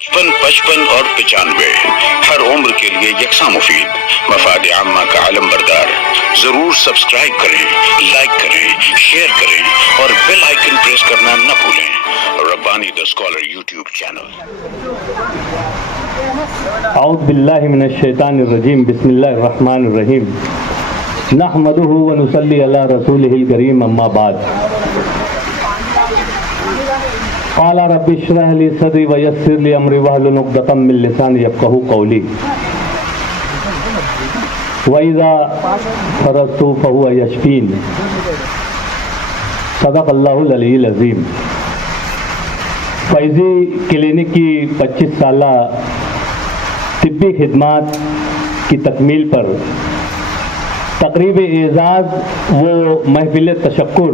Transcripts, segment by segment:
55 और 95 हर उम्र के लिए यकसा मुफीद, मफाद आम्मा का आलम बरदार। जरूर सब्सक्राइब करें, लाइक करें, शेयर करें और बेल आइकन प्रेस करना न भूलें। Rabbani the scholar YouTube channel. औज़ु बिल्लाहि मिनश शैतानिर रजीम, बिस्मिल्लाहिर रहमानिर रहीम। नहमदुहु व नुसल्ली अला रसूलिहिल करीम, अम्मा बाद। क़ाला रब्बि इश्रह ली सदरी व यस्सिर ली अमरी वहलुल उक़दतम मिन लिसानी यफ़क़हू क़ौली। व इज़ा फरज़तु फ़हुव यशफ़ीन। सदक़ल्लाहुल अलीयुल अज़ीम। फैज़ी क्लिनिक की 25 साला तिब्बी खिदमात की तकमील पर तक़रीब एज़ाज़ व महफ़िल तशक्कुर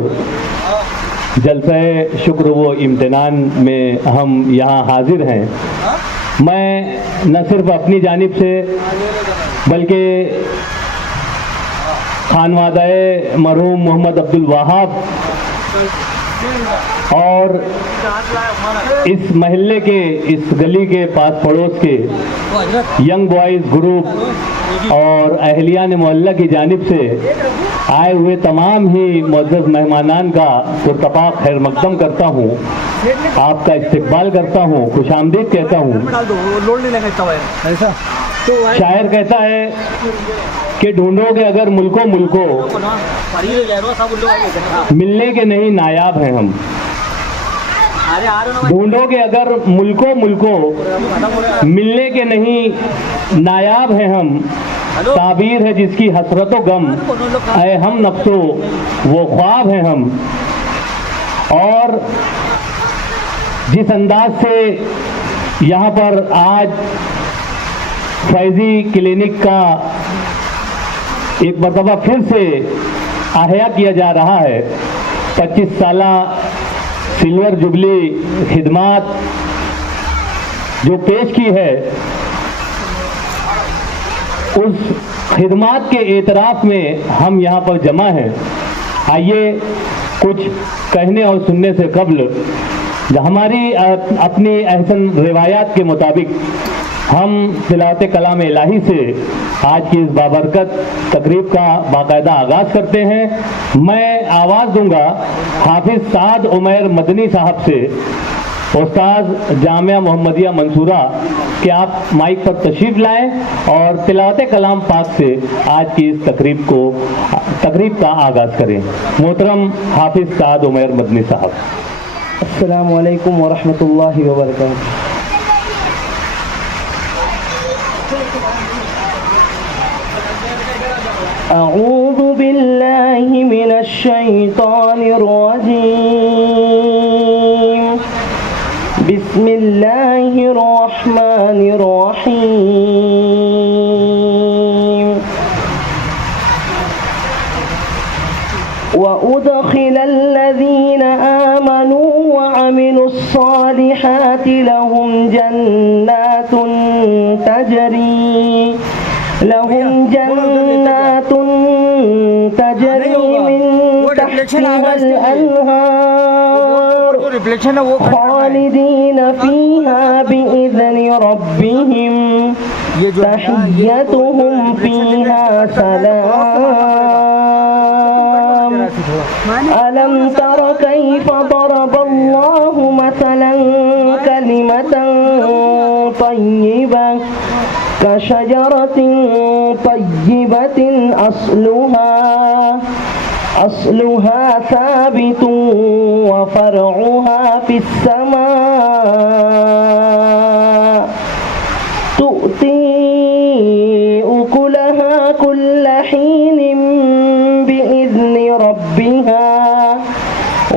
जलसा शुक्र व इम्तिनान में हम यहाँ हाजिर हैं। मैं न सिर्फ अपनी जानिब से बल्कि खानवादाए मरहूम मोहम्मद अब्दुल वहाब और इस महल्ले के, इस गली के पास पड़ोस के यंग बॉयज़ ग्रुप और अहलियान मोहल्ला की जानिब से आए हुए तमाम ही मुअज़्ज़ज़ मेहमानान का पुरतपाक खैर मक़दम करता हूँ, आपका इस्तक़बाल करता हूँ, खुशामदीद कहता हूँ। शायर कहता है कि ढूंढोगे अगर मुल्को मुल्को, मिलने के नहीं नायाब हैं हम। ढूंढोगे अगर मुल्को मुल्को, मिलने के नहीं नायाब हैं हम। ताबीर है जिसकी हसरतो गम, ऐ हम नफ्सो वो ख्वाब हैं हम। और जिस अंदाज से यहाँ पर आज फैज़ी क्लिनिक का एक मरतबा फिर से आहया किया जा रहा है, 25 साला सिल्वर जुबली खिदमात जो पेश की है, उस खिदमात के एतराफ़ में हम यहाँ पर जमा हैं। आइए कुछ कहने और सुनने से कबल हमारी अपनी अहसन रिवायात के मुताबिक हम तिलावत कलाम इलाही से आज की इस बाबरकत तकरीब का बाकायदा आगाज़ करते हैं। मैं आवाज़ दूंगा हाफिज़ साद उमैर मदनी साहब से, उस्ताद जामिया मोहम्मदिया मंसूरा, कि आप माइक पर तशरीफ़ लाएं और तिलावत कलाम पाक से आज की इस तकरीब का आगाज़ करें। मोहतरम हाफिज़ साद उमैर मदनी साहब। अस्सलामु अलैकुम व रहमतुल्लाहि व बरकातुहू। अऊज़ु बिल्लाहि मिनश शैतानिर रजीम। बिस्मिल्लाहिर रहमानिर रहीम। व उदखिलल लज़ीना आमनू व अमिलुस सालिहाति लहुम जन्नातुन तजरी मिन तहतिहल अन्हार खालिदीन फीहा बिइज़्नि रब्बिहिम तहिय्यतुहुम फीहा सलाम। अलम तर कैफ दरबल्लाहु मसलन कलिमतन तय्यिबतन कशजरतिन तय्यिबतिन अस्लुहा साबितुन व फरउहा फिस्समा तु'ती उकुलहा कुल्ल हीनिन बिइज़्नि रब्बिहा व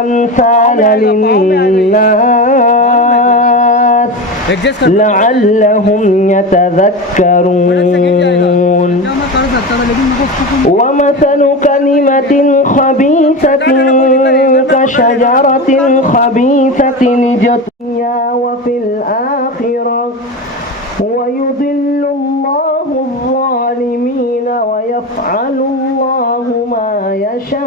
अम्साल लिन्नास लअल्लहुम यतज़क्करून। वमसल कलिमतिन खबीसतिन कशजरतिन खबीसतिन जतिया व फिल आखिरह वयुदिल्लुल्लाहु ज़ालिमीन व यफ़अलुल्लाहु मा यशा।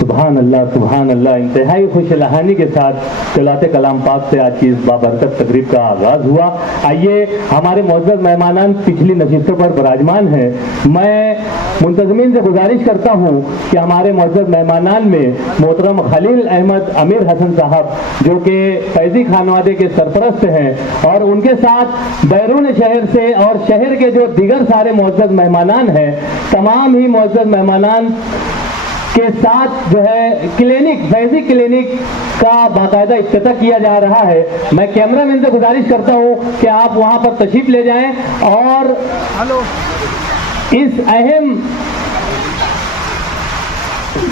सुभान अल्लाह इंतहाई खुश लहानी के साथ तिलावत कलाम पाक से आज की इस बाबरकत तकरीब का आगाज़ हुआ। आइए हमारे मुअज़्ज़ज़ मेहमानान पिछली नशिस्तों पर विराजमान हैं। मैं मुंतज़मीन से गुजारिश करता हूँ कि हमारे मुअज़्ज़ज़ मेहमानान में मोहतरम खलील अहमद अमीर हसन साहब जो कि फैज़ी खानवादे के सरपरस्त हैं और उनके साथ बैरून शहर से और शहर के जो दीगर सारे मुअज़्ज़ज़ मेहमानान हैं, तमाम ही मुअज़्ज़ज़ मेहमानान के साथ जो है फैज़ी क्लिनिक का बाकायदा इफ्तिताह किया जा रहा है। मैं कैमरामैन से गुजारिश करता हूं कि आप वहां पर तशरीफ ले जाएं और इस अहम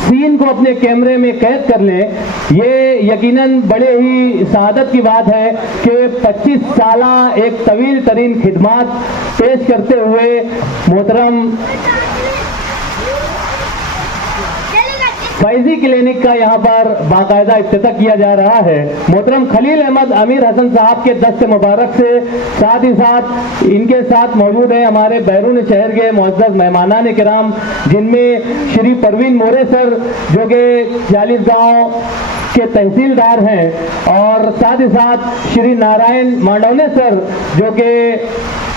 सीन को अपने कैमरे में कैद कर लें। ये यकीनन बड़े ही सआदत की बात है कि 25 साला एक तवील तरीन खिदमात पेश करते हुए मोहतरम फैज़ी क्लिनिक का यहाँ पर बाकायदा इफ्तिताह किया जा रहा है। मोहतरम खलील अहमद अमीर हसन साहब के दस्त मुबारक से साथ ही साथ इनके साथ मौजूद है हमारे बैरून शहर के मुअज़्ज़ज़ मेहमानान किराम, जिनमें श्री परवीन मोरे सर जो कि 40 गाँव के तहसीलदार हैं और साथ ही साथ श्री नारायण मांडवने सर जो कि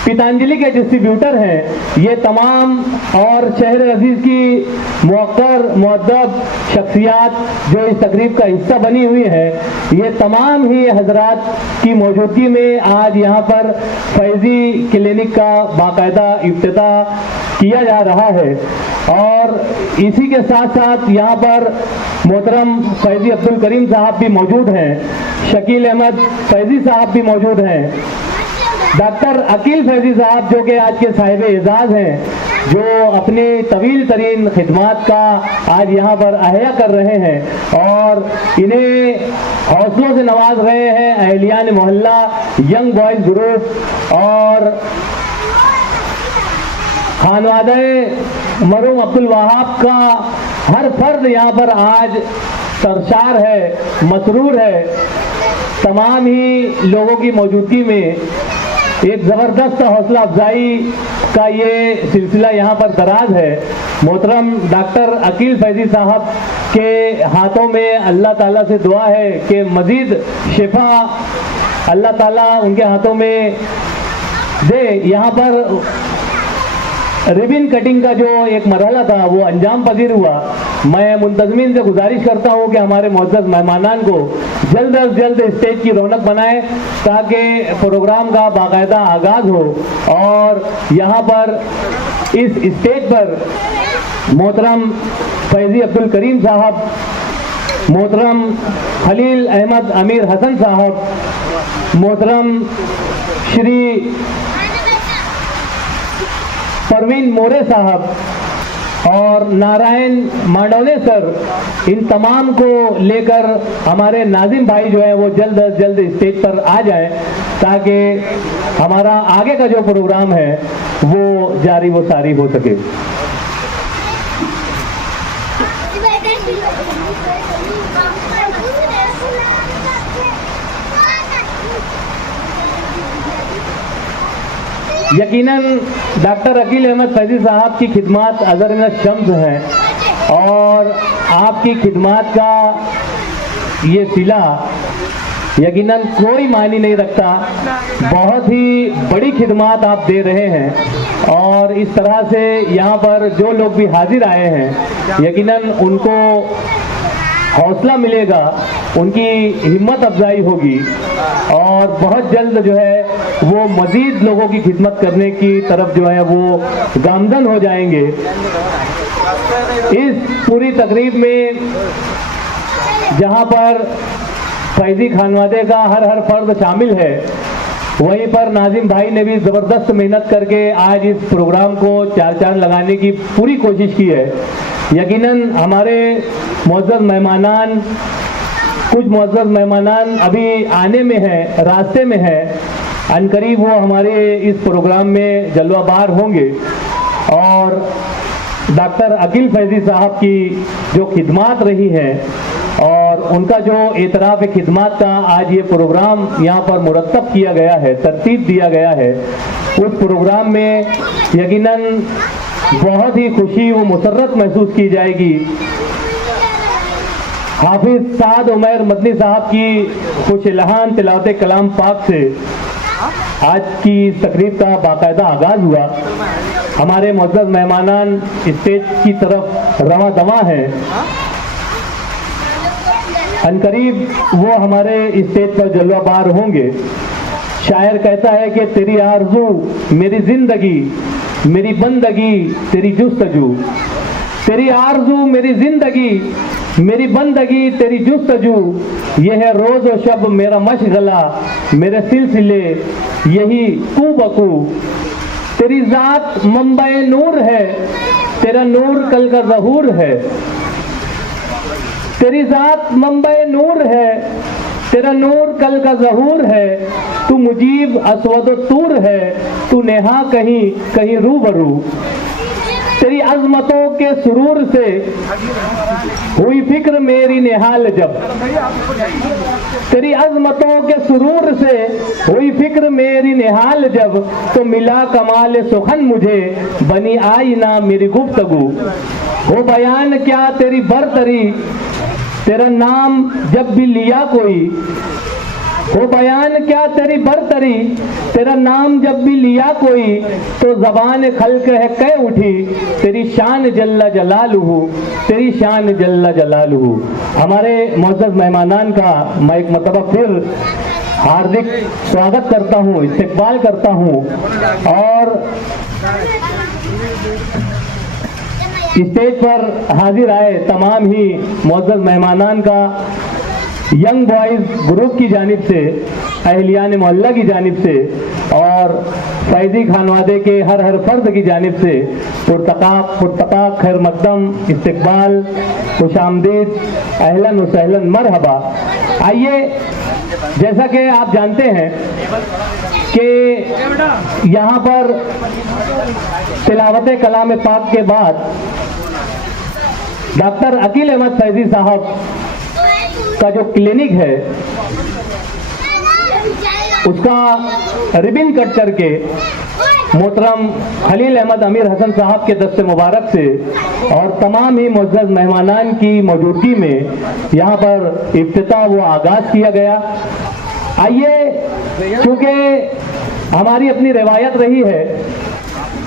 पीतांजलि के डिस्ट्रीब्यूटर हैं। ये तमाम और शहर अजीज की मुअक्कर मुअद्दब शख्सियात जो इस तकरीब का हिस्सा बनी हुई है, ये तमाम ही हजरात की मौजूदगी में आज यहाँ पर फैज़ी क्लिनिक का बाकायदा इफ्तिताह किया जा रहा है। और इसी के साथ साथ यहाँ पर मोहतरम फैज़ी अब्दुल करीम साहब भी मौजूद हैं, शकील अहमद फैज़ी साहब भी मौजूद हैं, डॉक्टर अकील फैज़ी साहब जो कि आज के साहिब एजाज़ हैं, जो अपनी तवील तरीन खिदमात का आज यहाँ पर अहया कर रहे हैं और इन्हें हौसलों से नवाज रहे हैं अहलियान मोहल्ला, यंग बॉयज़ ग्रुप और खानवादे मरूम अब्दुल वहाब का हर फर्द यहाँ पर आज सरशार है, मसरूर है। तमाम ही लोगों की मौजूदगी में एक ज़बरदस्त हौसला अफजाई का ये सिलसिला यहाँ पर दराज है। मोहतरम डॉक्टर अकील फैज़ी साहब के हाथों में अल्लाह ताला से दुआ है कि मज़ीद शिफा अल्लाह ताला उनके हाथों में दे। यहाँ पर रिबन कटिंग का जो एक मरहला था वो अंजाम पजीर हुआ। मैं मुंतज़मीन से गुजारिश करता हूँ कि हमारे मुअज़्ज़ज़ मेहमानान को जल्द अज जल्द स्टेज की रौनक बनाए ताकि प्रोग्राम का बाकायदा आगाज़ हो। और यहाँ पर इस स्टेज पर मोहतरम फैज़ी अब्दुल करीम साहब, मोहतरम खलील अहमद अमीर हसन साहब, मोहतरम श्री परवीन मोरे साहब और नारायण मांडवले सर, इन तमाम को लेकर हमारे नाजिम भाई जो है वो जल्द अज जल्द स्टेज पर आ जाएं ताकि हमारा आगे का जो प्रोग्राम है वो जारी वो सारी हो सके। यकीनन डॉक्टर अकील अहमद फैज़ी साहब की खिदमत अज़र शम्स हैं और आपकी खिदमत का ये सिला यकीनन कोई मायने नहीं रखता। बहुत ही बड़ी खिदमत आप दे रहे हैं और इस तरह से यहाँ पर जो लोग भी हाजिर आए हैं यकीनन उनको हौसला मिलेगा, उनकी हिम्मत अफजाई होगी और बहुत जल्द जो है वो मज़ीद लोगों की खिदमत करने की तरफ जो है वो गामज़न हो जाएंगे। इस पूरी तकरीब में जहाँ पर फैज़ी खानवादे का हर फर्द शामिल है, वहीं पर नाजिम भाई ने भी ज़बरदस्त मेहनत करके आज इस प्रोग्राम को चार चांद लगाने की पूरी कोशिश की है। यकीनन हमारे मुअज़्ज़ज़ मेहमानान, कुछ मुअज़्ज़ज़ मेहमानान अभी आने में हैं, रास्ते में हैं, अनकरीब वो हमारे इस प्रोग्राम में जलवाबार होंगे। और डॉक्टर अकील फैज़ी साहब की जो खिदमत रही हैं और उनका जो एतराफ़ खिदमत का आज ये प्रोग्राम यहाँ पर मुरतब किया गया है, तरतीब दिया गया है, उस प्रोग्राम में यकीनन बहुत ही खुशी व मुसर्रत महसूस की जाएगी। हाफिज साद उमैर मदनी साहब की खुश इल्हान तिलावत कलाम पाक से आज की तकरीब का बाकायदा आगाज़ हुआ। हमारे मुअज़्ज़ज़ मेहमानान स्टेज की तरफ रवा दवा हैं, अनकरीब वो हमारे स्टेज पर जलवाबार होंगे। शायर कहता है कि तेरी आरज़ू मेरी ज़िंदगी, मेरी बंदगी तेरी जुस्तजू, तेरी आरज़ू मेरी ज़िंदगी, मेरी बंदगी तेरी जुस्तजू, ये है रोज़ व शब मेरा मशगला, मेरे सिलसिले यही तू बकू। तेरी ज़ात मंबए नूर है, तेरा नूर कल का ज़हूर है। तेरी ज़ात मंबए नूर है, तेरा नूर कल का ज़हूर है। तू मुजीब असवद तूर है, तू नेहा कहीं कहीं रूबरू। तेरी अज़मतों के सुरूर से हुई फिक्र मेरी निहाल जब, तेरी अज़मतों के सुरूर से हुई फिक्र मेरी निहाल जब, तो मिला कमाल सुखन मुझे बनी आईना मेरी गुफ्तगू। हो बयान क्या तेरी बरतरी, तेरा नाम जब भी लिया कोई, हो बयान क्या तेरी बरतरी, तेरा नाम जब भी लिया कोई, तो ज़बान खल्क है कह उठी, तेरी शान जल्ला जलालुहु, तेरी शान जल्ला जलालुहु। हमारे मुअज़्ज़ज़ मेहमानान का मैं एक मरतबा फिर हार्दिक स्वागत करता हूँ, इस्तकबाल करता हूँ और स्टेज पर हाजिर आए तमाम ही मुअज़्ज़ज़ मेहमानान का यंग बॉयज़ ग्रुप की जानिब से, अहलियान मोहल्ला की जानिब से और फैज़ी खानवादे के हर फर्द की जानिब से पुरतका खैर मकदम, इस्तकबाल, खुशामदीद, अहलन व सहलन, मरहबा। आइए, जैसा कि आप जानते हैं कि यहाँ पर तिलावत कलाम पाक के बाद डॉक्टर अकील अहमद फैज़ी साहब का जो क्लिनिक है उसका रिबन कट करके मोहतरम खलील अहमद अमीर हसन साहब के दस्ते मुबारक से और तमाम ही मुअज़्ज़ज़ मेहमानान की मौजूदगी में यहाँ पर इफ्तिताह व आगाज़ किया गया। आइए, चूँकि हमारी अपनी रिवायत रही है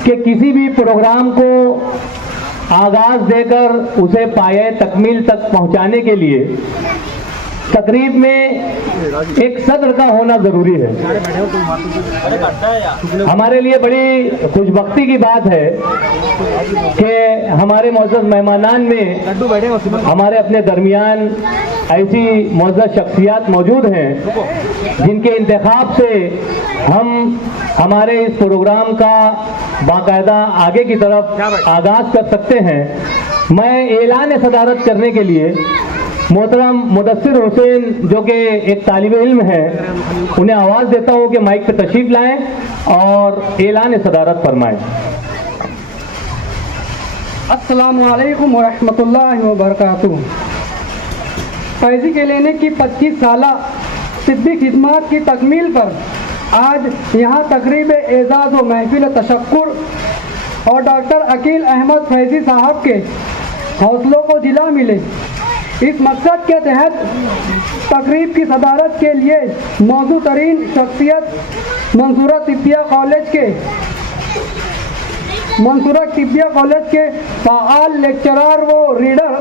कि किसी भी प्रोग्राम को आगाज़ देकर उसे पाये तकमील तक पहुँचाने के लिए तकरीब में एक सदर का होना ज़रूरी है। हमारे लिए बड़ी खुशबख्ती की बात है कि हमारे मुअज़्ज़ज़ मेहमानान में हमारे अपने दरमियान ऐसी मुअज़्ज़ज़ शख्सियात मौजूद हैं जिनके इंतखाब से हम हमारे इस प्रोग्राम का बाकायदा आगे की तरफ आगाज़ कर सकते हैं। मैं ऐलान सदारत करने के लिए मोहतरम मुदस्सिर हुसैन जो कि एक तालिब इल्म है, उन्हें आवाज़ देता हूँ कि माइक पर तशरीफ़ लाएं और ऐलान सदारत फरमाएं। अस्सलामु अलैकुम वरहमतुल्लाहि वबरकातुहू। फैज़ी के लेने की 25 साला तिब्बी खिदमात की तकमील पर आज यहाँ तकरीब एजाज़ व महफिल तशक्कुर और डॉक्टर अकील अहमद फैज़ी साहब के हौसलों को जिला मिले। इस मकसद के तहत तकरीब की सदारत के लिए मौजूद तरीन शख्सियत मंसूरा तिब्बिया कॉलेज के फ़ाआल लेक्चरर व रीडर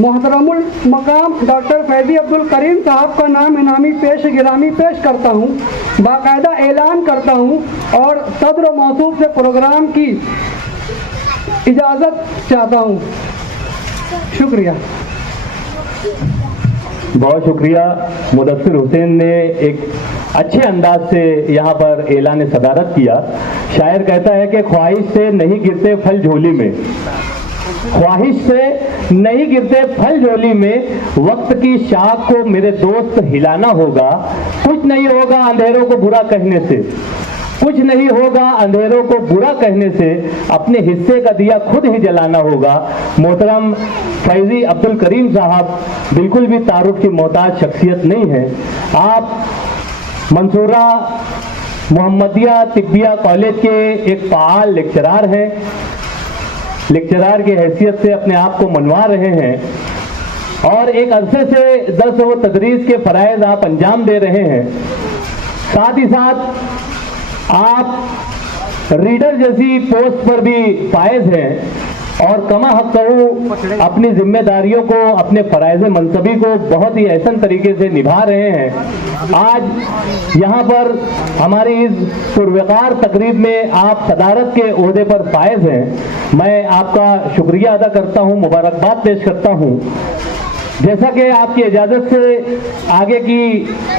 मोहतरमुल मकाम डॉक्टर फैज़ी अब्दुल करीम साहब का नाम इनामी गिरामी पेश करता हूँ, बाकायदा ऐलान करता हूँ और सदर मौसूफ से प्रोग्राम की इजाज़त चाहता हूँ। शुक्रिया। बहुत शुक्रिया। मुदस्सिर हुसैन ने एक अच्छे अंदाज से यहाँ पर ऐलान सदारत किया। शायर कहता है कि ख्वाहिश से नहीं गिरते फल झोली में, ख्वाहिश से नहीं गिरते फल झोली में, वक्त की शाख को मेरे दोस्त हिलाना होगा। कुछ नहीं होगा अंधेरों को बुरा कहने से, कुछ नहीं होगा अंधेरों को बुरा कहने से, अपने हिस्से का दिया खुद ही जलाना होगा। मोहतरम फैज़ी अब्दुल करीम साहब बिल्कुल भी तारुफ की मोहताज शख्सियत नहीं है। आप मंसूरा मोहम्मदिया तिब्बिया कॉलेज के एक फ़ाआल लेक्चरार हैं, लेक्चरार की हैसियत से अपने आप को मनवा रहे हैं और एक अरसे से दर्स व तदरीस के फ़राइज़ आप अंजाम दे रहे हैं। साथ ही साथ आप रीडर जैसी पोस्ट पर भी फायज हैं और कमा हक कहूँ अपनी जिम्मेदारियों को, अपने फ़राइज़ मनसबी को बहुत ही ऐसा तरीके से निभा रहे हैं। आज यहाँ पर हमारी इस पुरवकार तकरीब में आप सदारत के ओहदे पर फायज हैं। मैं आपका शुक्रिया अदा करता हूँ, मुबारकबाद पेश करता हूँ। जैसा कि आपकी इजाज़त से आगे की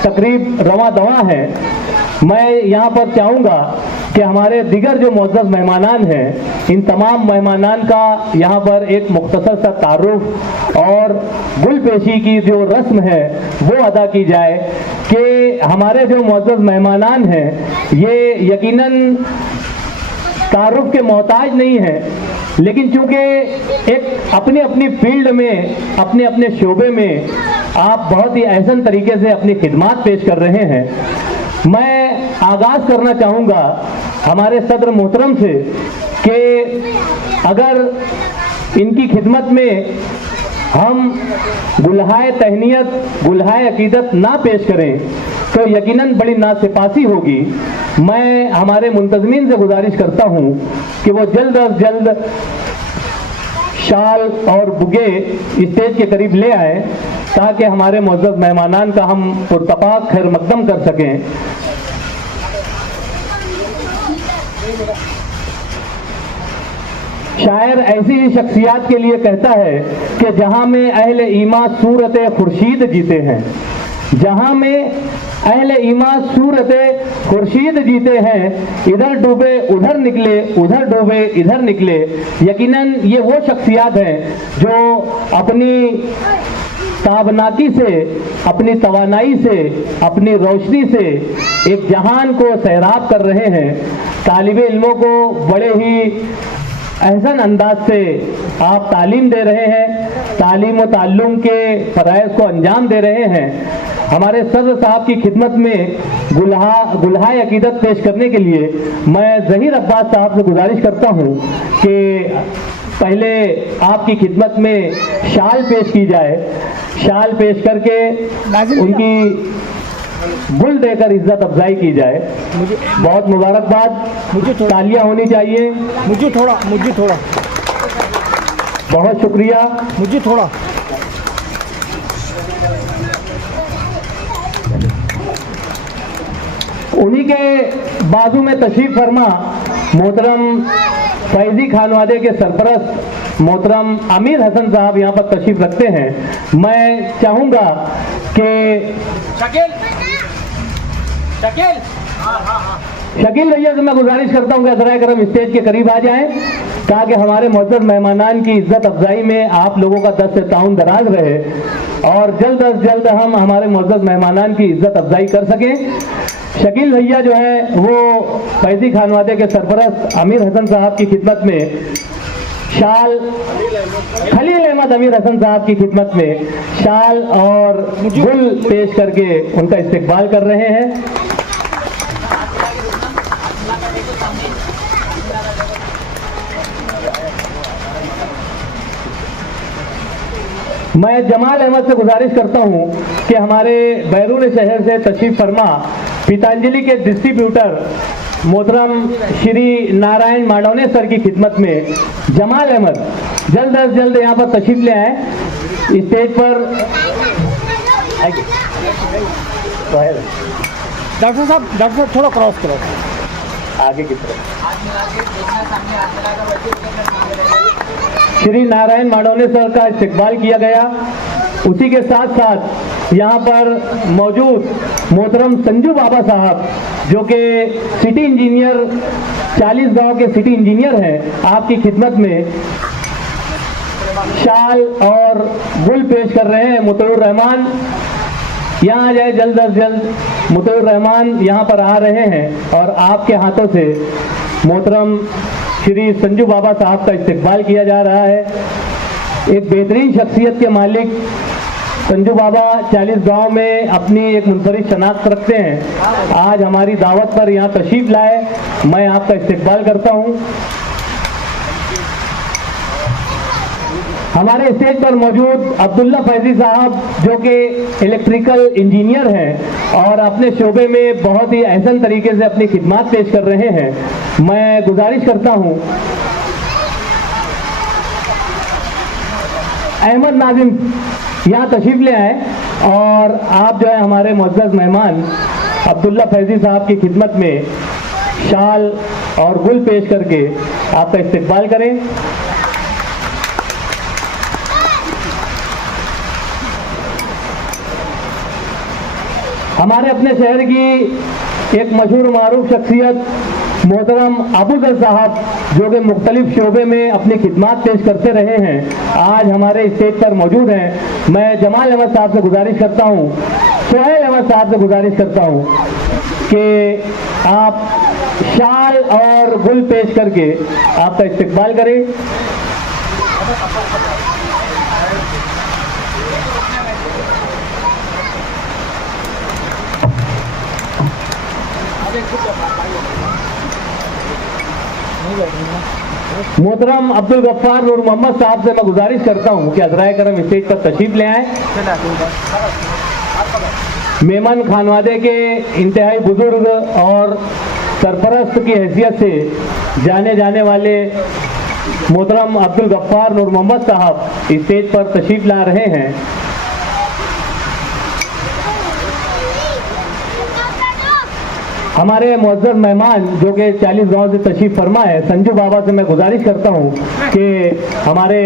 तकरीब रवा दवा है, मैं यहाँ पर चाहूँगा कि हमारे दिगर जो मुअज़्ज़ज़ मेहमानान हैं, इन तमाम मेहमानान का यहाँ पर एक मुख्तसर सा तारुफ और गुल पेशी की जो रस्म है वो अदा की जाए कि हमारे जो मुअज़्ज़ज़ मेहमानान हैं ये यकीनन तारुफ के मोहताज नहीं है, लेकिन चूँकि एक अपनी अपनी फील्ड में, अपने अपने शोबे में आप बहुत ही ऐसा तरीके से अपनी खिदमात पेश कर रहे हैं। मैं आगाज़ करना चाहूँगा हमारे सदर मोहतरम से कि अगर इनकी खिदमत में हम गुलहाए तहनीयत, गुलहाए अकीदत ना पेश करें तो यकीनन बड़ी नासिपासी होगी। मैं हमारे मुंतज़मीन से गुजारिश करता हूँ कि वो जल्द अज जल्द शाल और बुगे स्टेज के करीब ले आए ताकि हमारे मुअज़्ज़ज़ मेहमानान का हम पुरतपाक खैर मकदम कर सकें। शायर ऐसी ही शख्सियात के लिए कहता है कि जहां में अहले ईमा सूरत खुर्शीद जीते हैं, जहां में अहले ईमा सूरत खुर्शीद जीते हैं, इधर डूबे उधर निकले, उधर डूबे इधर निकले। यकीनन ये वो शख्सियात हैं जो अपनी ताबनाकी से, अपनी तवानाई से, अपनी रोशनी से एक जहान को सैराब कर रहे हैं। तालिब इल्मों को बड़े ही एहसन अंदाज से आप तालीम दे रहे हैं, तालीम व ताल्लुम के फ़राइज़ को अंजाम दे रहे हैं। हमारे सदर साहब की खिदमत में गुलहाए अकीदत पेश करने के लिए मैं ज़हीर अब्बास साहब से गुजारिश करता हूं कि पहले आपकी खिदमत में शाल पेश की जाए। शाल पेश करके उनकी बुल देकर इज्जत अफजाई की जाए। बहुत मुबारकबाद, मुझे तालियां होनी चाहिए। मुझे थोड़ा बहुत शुक्रिया। मुझे थोड़ा उन्हीं के बाजू में तशरीफ फरमा मोहतरम फैजी खानवादे के सरपरस्त मोहतरम अमीर हसन साहब यहाँ पर तशरीफ रखते हैं। मैं चाहूँगा कि शकील भैया से मैं गुजारिश करता हूँ कि ज़रा करम स्टेज के करीब आ जाएं ताकि हमारे मोहतरम मेहमानान की इज्जत अफजाई में आप लोगों का दस्त ताउन दराज रहे और जल्द अज जल्द हम हमारे मोहतरम मेहमानान की इज्जत अफजाई कर सकें। शकील भैया जो है वो फैजी खानवादे के सरपरस्त अमीर हसन साहब की खिदमत में शाल, खलील अहमद अमीर हसन साहब की खिदमत में शाल और गुल पेश करके उनका इस्तकबाल कर रहे हैं। मैं जमाल अहमद से गुजारिश करता हूं कि हमारे बैरून शहर से तशरीफ फरमा पीतांजलि के डिस्ट्रीब्यूटर मोहतरम श्री नारायण माडौने सर की खिदमत में जमाल अहमद जल्द अज जल्द यहाँ पर तशरीफ ले आए स्टेज पर। डॉक्टर साहब थोड़ा क्रॉस करो आगे की तरफ। श्री नारायण माडौने सर का इस्तकबाल किया गया। उसी के साथ साथ यहाँ पर मौजूद मोहतरम संजू बाबा साहब जो कि सिटी इंजीनियर 40 गांव के सिटी इंजीनियर हैं, आपकी खिदमत में शाल और गुल पेश कर रहे हैं। मुतलुर रहमान यहाँ आ जाए जल्द अज जल्द। मुतलुर रहमान यहाँ पर आ रहे हैं और आपके हाथों से मोहतरम श्री संजू बाबा साहब का इस्तकबाल किया जा रहा है। एक बेहतरीन शख्सियत के मालिक संजू बाबा 40 गांव में अपनी एक मुनफरिद शनाख्त रखते हैं। आज हमारी दावत पर यहाँ तशरीफ लाए, मैं आपका इस्तकबाल करता हूँ। हमारे स्टेज पर मौजूद अब्दुल्ला फैजी साहब जो कि इलेक्ट्रिकल इंजीनियर हैं और अपने शोबे में बहुत ही अहसन तरीके से अपनी खिदमत पेश कर रहे हैं। मैं गुजारिश करता हूं अहमद नाजिम यहाँ तशरीफ ले आए और आप जो है हमारे मुअज़्ज़ज़ मेहमान अब्दुल्ला फैजी साहब की खिदमत में शाल और गुल पेश करके आपका इस्तकबाल करें। हमारे अपने शहर की एक मशहूर मारूफ शख्सियत मोहतरम अबूजर साहब जो कि मुख्तलिफ शोबे में अपनी खिदमत पेश करते रहे हैं, आज हमारे स्टेज पर मौजूद हैं। मैं जमाल अहमद साहब से गुजारिश करता हूं, सुहेल अहमद साहब से गुजारिश करता हूं कि आप शाल और गुल पेश करके आपका इस्तकबाल करें। मोहतरम अब्दुल गफ्फार नूर मोहम्मद साहब से मैं गुजारिश करता हूं कि अज़राए करम स्टेज पर तशरीफ ले आए। मेमन खानवादे के इंतहाई बुजुर्ग और सरपरस्त की हैसियत से जाने जाने वाले मोहतरम अब्दुल गफ्फार नूर मोहम्मद साहब स्टेज पर तशरीफ ला रहे हैं। हमारे मुअज़्ज़ज़ मेहमान जो कि 40 गांव से तशरीफ फरमा है, संजू बाबा से मैं गुजारिश करता हूं कि हमारे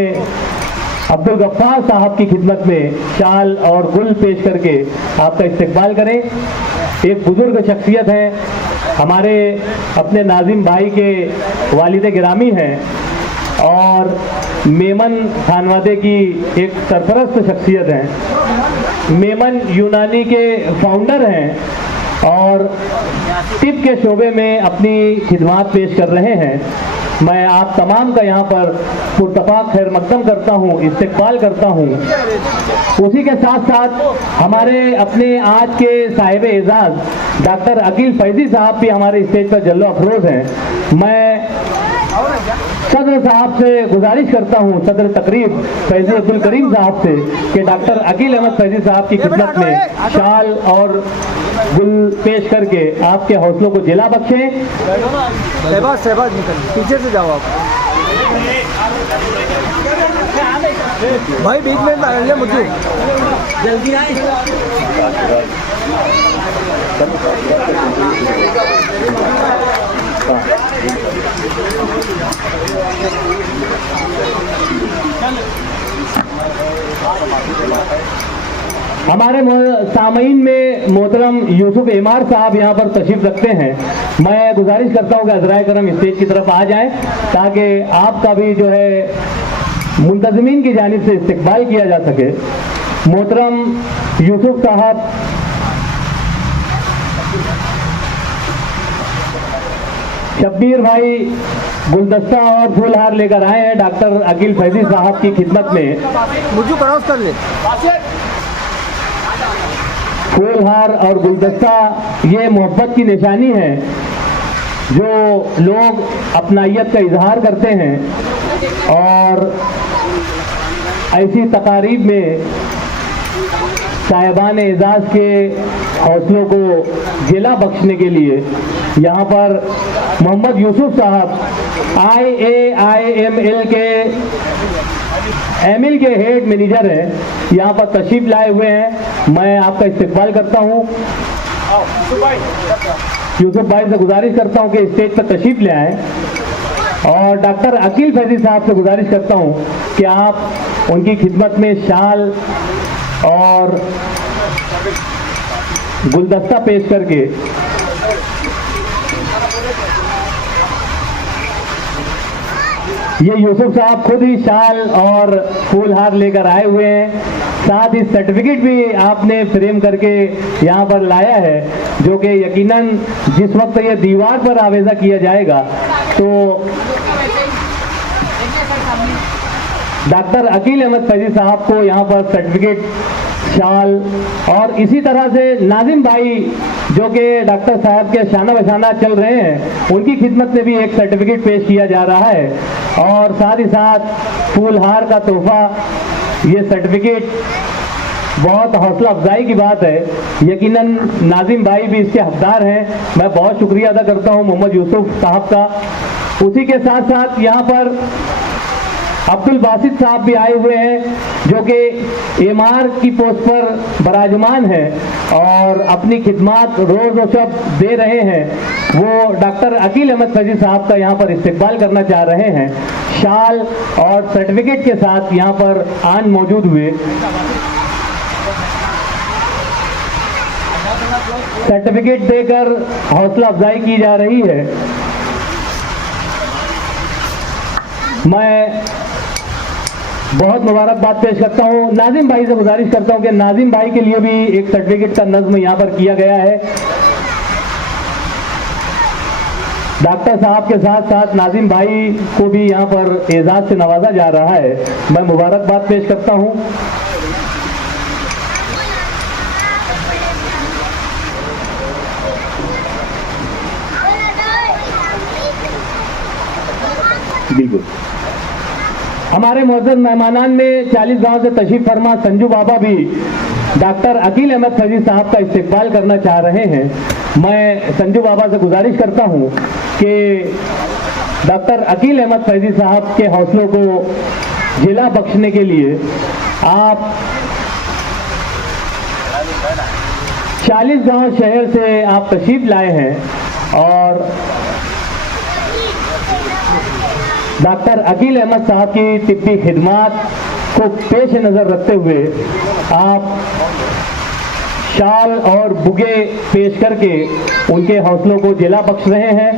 अब्दुल गफ्फार साहब की खिदमत में शाल और गुल पेश करके आपका इस्तकबाल करें। एक बुजुर्ग शख्सियत हैं, हमारे अपने नाजिम भाई के वालिद गिरामी हैं और मेमन खानवादे की एक सरपरस्त शख्सियत हैं। मेमन यूनानी के फाउंडर हैं और टिप के शोबे में अपनी खिदमत पेश कर रहे हैं। मैं आप तमाम का यहाँ पर पुरतफाक खैर मकदम करता हूँ, इस्तकबाल करता हूँ। उसी के साथ साथ हमारे अपने आज के साहिब एजाज़ डॉक्टर अकील फैज़ी साहब भी हमारे स्टेज पर जल्लो अफरोज़ हैं। मैं सदर साहब से गुजारिश करता हूं, सदर तकरीब फैज़ी अब्दुल करीम साहब से, कि डॉक्टर अकील अहमद फैज़ी साहब की खिदमत में शाल और गुल पेश करके आपके हौसलों को जिला बख्शें। शहबाज निकल पीछे से जाओ आप भाई, बीच में मुझे जल्दी हमारे सामीन में मोहतरम यूसुफ इमार साहब यहाँ पर तशरीफ रखते हैं। मैं गुजारिश करता हूँ कि हज़राए करम स्टेज की तरफ आ जाएं ताकि आपका भी जो है मुंतज़मीन की जानिब से इस्तकबाल किया जा सके। मोहतरम यूसुफ साहब शब्बीर भाई गुलदस्ता और फूलहार लेकर आए हैं डॉक्टर अकील फैज़ी साहब की खिदमत में। मुझे क्रॉस कर ले। फूलहार और गुलदस्ता ये मोहब्बत की निशानी है जो लोग अपनाइयत का इजहार करते हैं और ऐसी तकारीब में साहिबान एजाज़ के हौसलों को जिला बख्शने के लिए यहाँ पर मोहम्मद यूसुफ साहब IAIML के एमिल के हेड मैनेजर हैं, यहाँ पर तशरीफ लाए हुए हैं। मैं आपका इस्तकबाल करता हूँ। यूसुफ भाई से गुजारिश करता हूँ कि स्टेज पर तशरीफ ले आएँ और डॉक्टर अकील फैज़ी साहब से गुजारिश करता हूँ कि आप उनकी खिदमत में शाल और गुलदस्ता पेश करके ये यूसुफ साहब खुद ही शाल और फूलहार लेकर आए हुए हैं, साथ ही सर्टिफिकेट भी आपने फ्रेम करके यहाँ पर लाया है, जो कि यकीनन जिस वक्त ये दीवार पर आवेजा किया जाएगा तो डॉक्टर अकील अहमद फैज़ी साहब को यहाँ पर सर्टिफिकेट, शाल और इसी तरह से नाजिम भाई जो कि डॉक्टर साहब के शाना बशाना चल रहे हैं, उनकी खिदमत में भी एक सर्टिफिकेट पेश किया जा रहा है और साथ ही साथ फूलहार का तोहफा। ये सर्टिफिकेट बहुत हौसला अफजाई की बात है, यकीनन नाजिम भाई भी इसके हकदार हैं। मैं बहुत शुक्रिया अदा करता हूँ मोहम्मद यूसुफ साहब का। उसी के साथ साथ यहाँ पर अब्दुल बासित साहब भी आए हुए हैं जो कि एमआर की पोस्ट पर बराजमान है और अपनी खिदमात रोज़ व शब दे रहे हैं। वो डॉक्टर अकील अहमद फैज़ी साहब का यहाँ पर इस्तकबाल करना चाह रहे हैं। शाल और सर्टिफिकेट के साथ यहाँ पर आन मौजूद हुए। सर्टिफिकेट देकर हौसला अफजाई की जा रही है। मैं बहुत मुबारकबाद पेश करता हूँ। नाजिम भाई से गुजारिश करता हूँ कि नाजिम भाई के लिए भी एक सर्टिफिकेट का नज़्म यहाँ पर किया गया है। डॉक्टर साहब के साथ साथ नाजिम भाई को भी यहाँ पर एजाज़ से नवाजा जा रहा है। मैं मुबारकबाद पेश करता हूँ। बिल्कुल। हमारे मोअज़्ज़ज़ मेहमानान में 40 गांव से तशरीफ फरमा संजू बाबा भी डॉक्टर अकील अहमद फैज़ी साहब का इस्तकबाल करना चाह रहे हैं। मैं संजू बाबा से गुजारिश करता हूं कि डॉक्टर अकील अहमद फैज़ी साहब के हौसलों को जिला बख्शने के लिए आप 40 गांव शहर से आप तशरीफ लाए हैं और डॉक्टर अकील अहमद साहब की तिब्बी खिदमात को पेश नज़र रखते हुए आप शाल और बुगे पेश करके उनके हौसलों को जिला बख्श रहे हैं।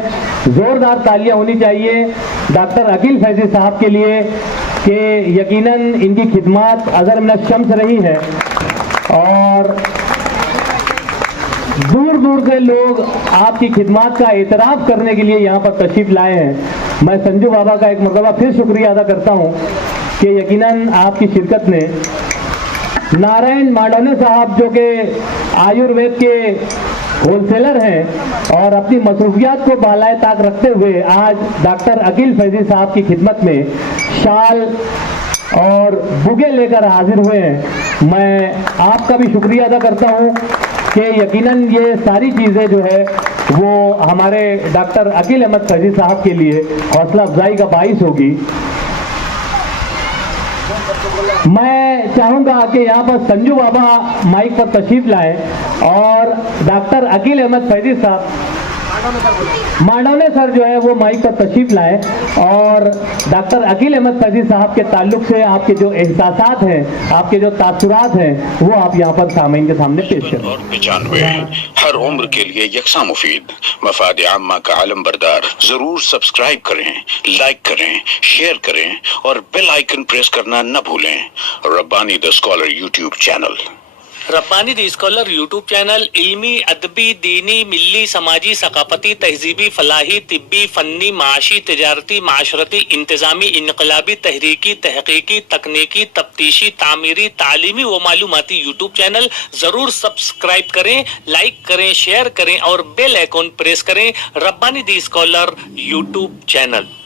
ज़ोरदार तालियां होनी चाहिए डॉक्टर अकील फैज़ी साहब के लिए कि यकीनन इनकी खिदमात अगर न शम्स रही है और दूर दूर से लोग आपकी खिदमत का एतराफ़ करने के लिए यहाँ पर तशरीफ़ लाए हैं। मैं संजू बाबा का एक मरतबा फिर शुक्रिया अदा करता हूँ कि यकीनन आपकी शिरकत ने नारायण मांडवने साहब जो कि आयुर्वेद के होलसेलर हैं और अपनी मसरूफियात को बालाए ताक रखते हुए आज डॉक्टर अकील फैजी साहब की खिदमत में शाल और बुगे लेकर हाजिर हुए हैं। मैं आपका भी शुक्रिया अदा करता हूं कि यकीनन ये सारी चीज़ें जो है वो हमारे डॉक्टर अकील अहमद फैजी साहब के लिए हौसला अफजाई का बाइस होगी। मैं चाहूँगा कि यहाँ पर संजू बाबा माइक पर तशरीफ लाएं और डॉक्टर अकील अहमद फैजी साहब मांडवने सर जो है वो माइक पर तशरीफ लाएं और डॉक्टर अकील अहमद फैजी साहब के ताल्लुक से आपके जो एहसासात हैं, आपके जो तासुरात हैं, वो आप यहाँ पर सामीन के सामने पेश करें। और 95 हर उम्र के लिए यकसा मुफीद, मफाद आम्मा का आलम बरदार। जरूर सब्सक्राइब करें, लाइक करें, शेयर करें और बेल आइकन प्रेस करना न भूलें। Rabbani the scholar YouTube channel. Rabbani the scholar YouTube channel इल्मी, अदबी, दीनी, मिल्ली, समाजी, सकाफती, तहजीबी, फलाही, तिब्बी, फन्नी, माशी, तिजारती, माशरती, इंतजामी, इनकलाबी, तहरीकी, तहकीकी, तकनीकी, तफ्तीशी, तामीरी, तालीमी व मालूमाती यूट्यूब चैनल जरूर सब्सक्राइब करें, लाइक करें, शेयर करें और बेल आइकॉन प्रेस करें। Rabbani the scholar YouTube channel.